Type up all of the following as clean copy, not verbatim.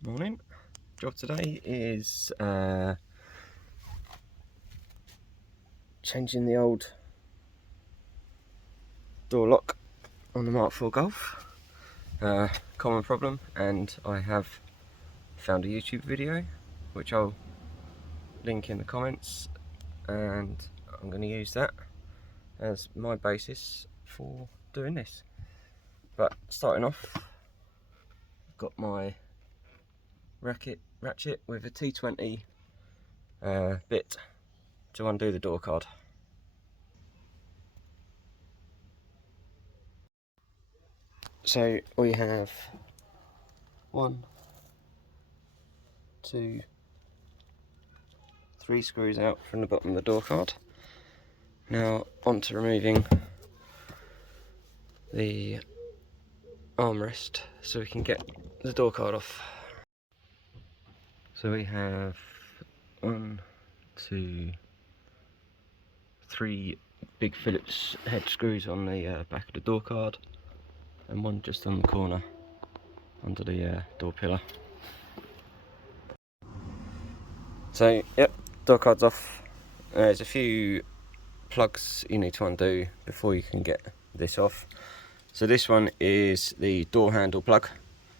Morning. Job today is changing the old door lock on the MK4 Golf. Common problem, and I have found a YouTube video which I'll link in the comments, and I'm going to use that as my basis for doing this. But starting off, I've got my ratchet with a T20 bit to undo the door card. So we have 1, 2, 3 screws out from the bottom of the door card. Now on to removing the armrest so we can get the door card off. So we have 1, 2, 3 big Phillips head screws on the back of the door card, and one just on the corner under the door pillar. So yep, door card's off. There's a few plugs you need to undo before you can get this off. So this one is the door handle plug,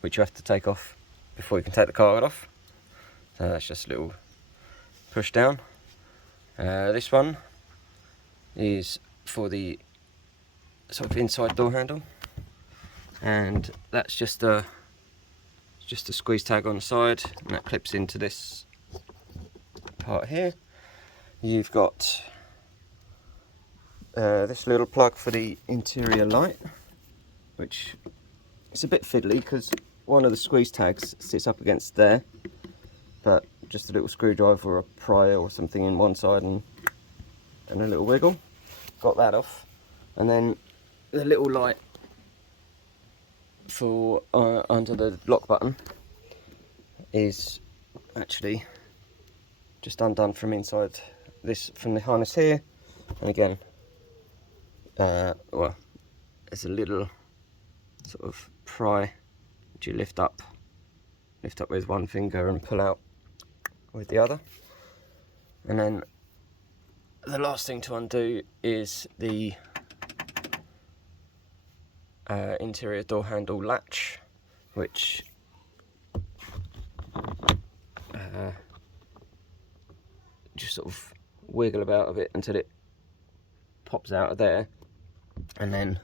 which you have to take off before you can take the card off. So that's just a little push down. This one is for the sort of inside door handle, and that's just a squeeze tag on the side, and that clips into this part here. You've got this little plug for the interior light, which is a bit fiddly because one of the squeeze tags sits up against there, but just a little screwdriver or a pry or something in one side and a little wiggle. Got that off. And then the little light for under the lock button is actually just undone from inside this, from the harness here. And again, well, there's a little sort of pry which you lift up with one finger and pull out with the other. And then the last thing to undo is the interior door handle latch, which just sort of wiggle about a bit until it pops out of there, and then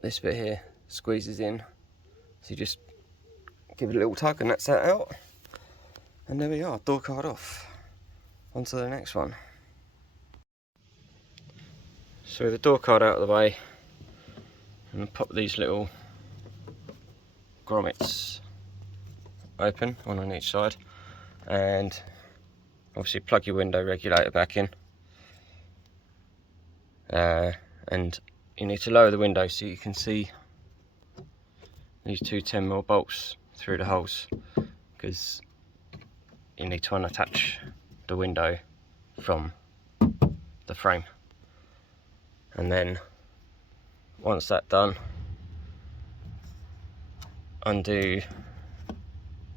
this bit here squeezes in, so you just give it a little tug and that's that out, and there we are, door card off. On to the next one. So with the door card out of the way, I'm going to pop these little grommets open, one on each side, and obviously plug your window regulator back in, and you need to lower the window so you can see these two 10mm bolts through the holes, because you need to unattach the window from the frame. And then once that's done, undo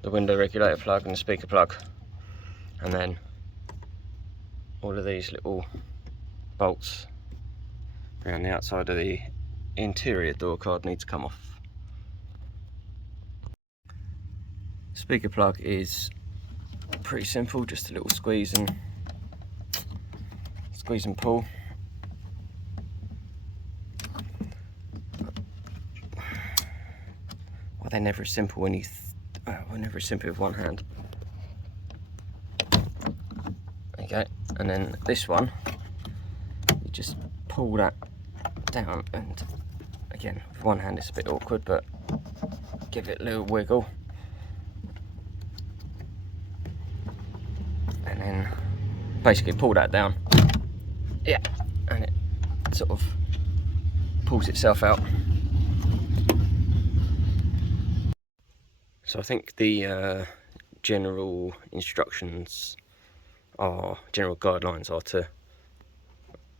the window regulator plug and the speaker plug, and then all of these little bolts around the outside of the interior door card need to come off. Speaker plug is pretty simple, just a little squeeze and pull. Well, they're never as simple when never as simple with one hand. Okay, and then this one, you just pull that down, and again with one hand it's a bit awkward, but give it a little wiggle, and then basically pull that down, yeah, and it sort of pulls itself out. So I think the general instructions general guidelines are to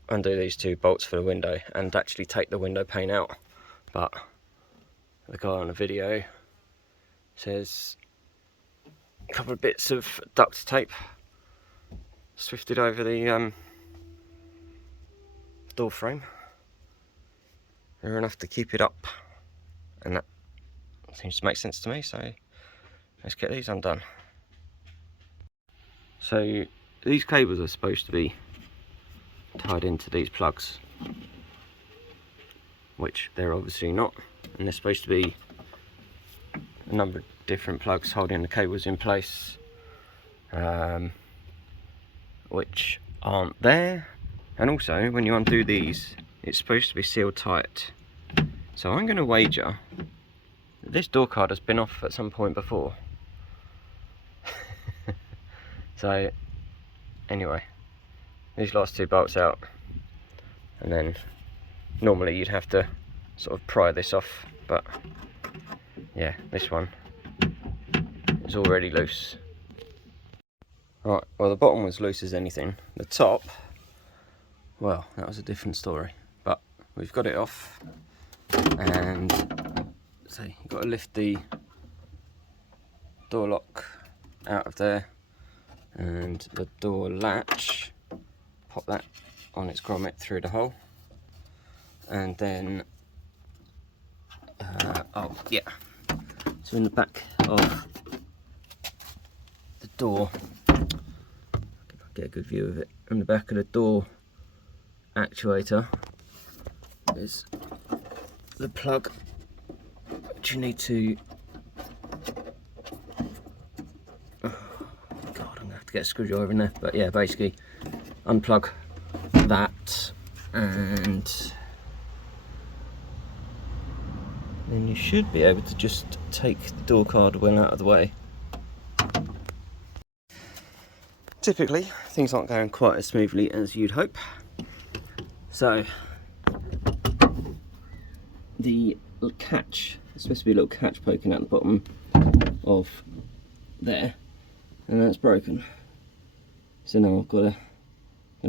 undo these two bolts for the window and actually take the window pane out, but the guy on the video There's a couple of bits of duct tape swifted over the door frame. They're enough to keep it up, and that seems to make sense to me, so let's get these undone. So these cables are supposed to be tied into these plugs, which they're obviously not, and there's supposed to be a number of different plugs holding the cables in place, which aren't there. And also, when you undo these, it's supposed to be sealed tight. So I'm going to wager that this door card has been off at some point before. So anyway, these last two bolts out, and then normally you'd have to sort of pry this off, but yeah, this one is already loose. Right, well, the bottom was loose as anything. The top, well, that was a different story, but we've got it off. And so you've got to lift the door lock out of there, and the door latch, pop that on its grommet through the hole, and then oh yeah, so in the back of the door, if I get a good view of it, in the back of the door actuator is the plug which you need to, oh god, I'm gonna have to get a screwdriver in there, but yeah, basically unplug that, and then you should be able to just take the door card wheel out of the way. Typically things aren't going quite as smoothly as you'd hope, so the catch, there's supposed to be a little catch poking out the bottom of there, and that's broken. So now I'm gonna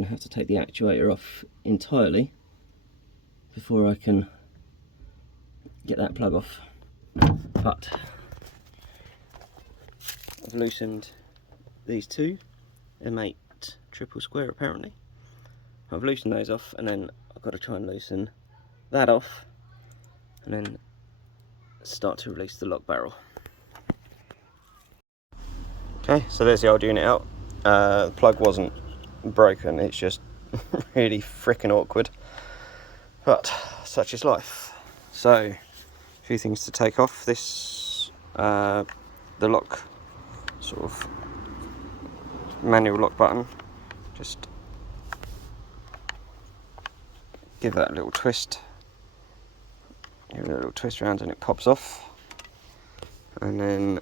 have to take the actuator off entirely before I can get that plug off. But I've loosened these two M8 triple square apparently. I've loosened those off, and then I've got to try and loosen that off, and then start to release the lock barrel. Okay, so there's the old unit out. The plug wasn't broken, it's just really freaking awkward, but such is life. So a few things to take off. This the lock, sort of manual lock button, just give that a little twist, give it a little twist around and it pops off. And then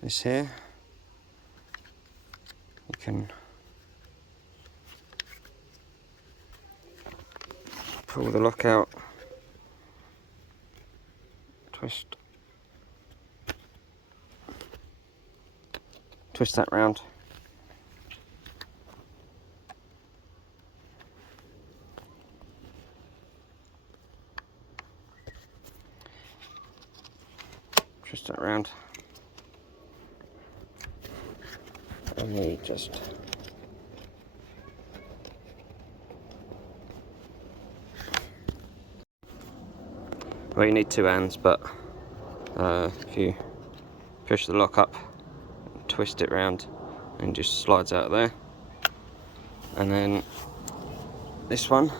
this here, you can pull the lock out, twist that round, twist that round, and we just well, you need two hands, but if you push the lock up, twist it round, and it just slides out of there. And then this one,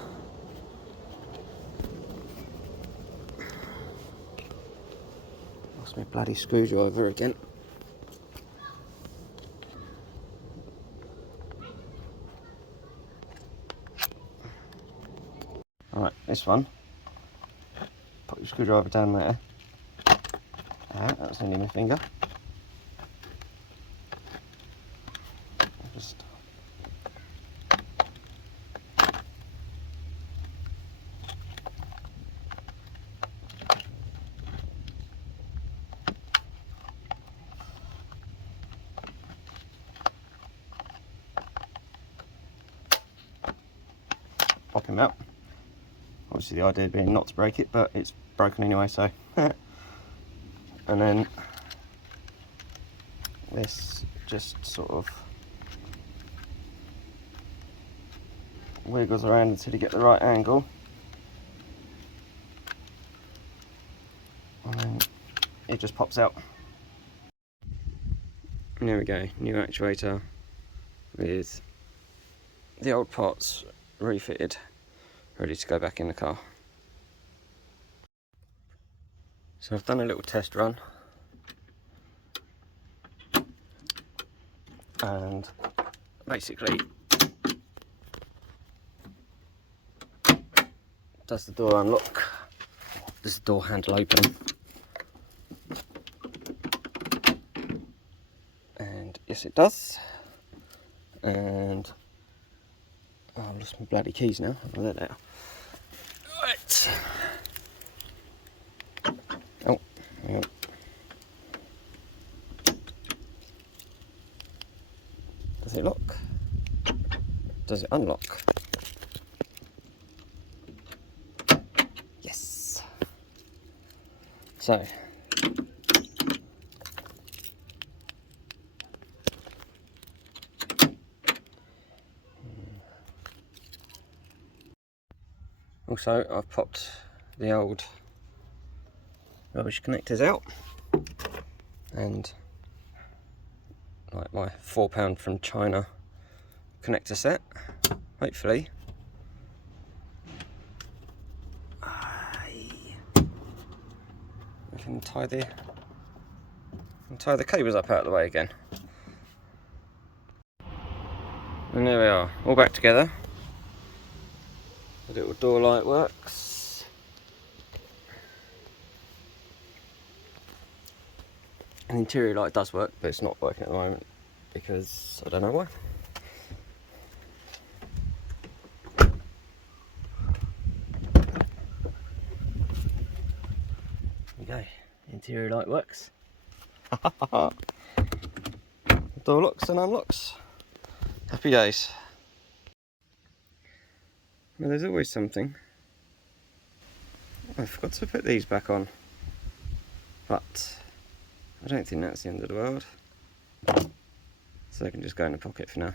lost my bloody screwdriver again. Alright, this one, put your screwdriver down there. That was only my finger. Just pop him out. Obviously the idea being not to break it, but it's broken anyway, so And then this just sort of wiggles around until you get the right angle. And then it just pops out. And there we go, new actuator with the old parts refitted, ready to go back in the car. So I've done a little test run, and basically does the door unlock, does the door handle open, and yes it does. And oh, I've lost my bloody keys now. Oh, there they are. Right. Oh, hang on. Does it lock? Does it unlock? Yes. So also I've popped the old rubbish connectors out, and like my £4 from China connector set. Hopefully we can tie the cables up out of the way again. And there we are, all back together. The little door light works. An interior light does work, but it's not working at the moment because I don't know why. There we go, interior light works. Door locks and unlocks. Happy days. Well, there's always something. I forgot to put these back on, but I don't think that's the end of the world. So they can just go in the pocket for now.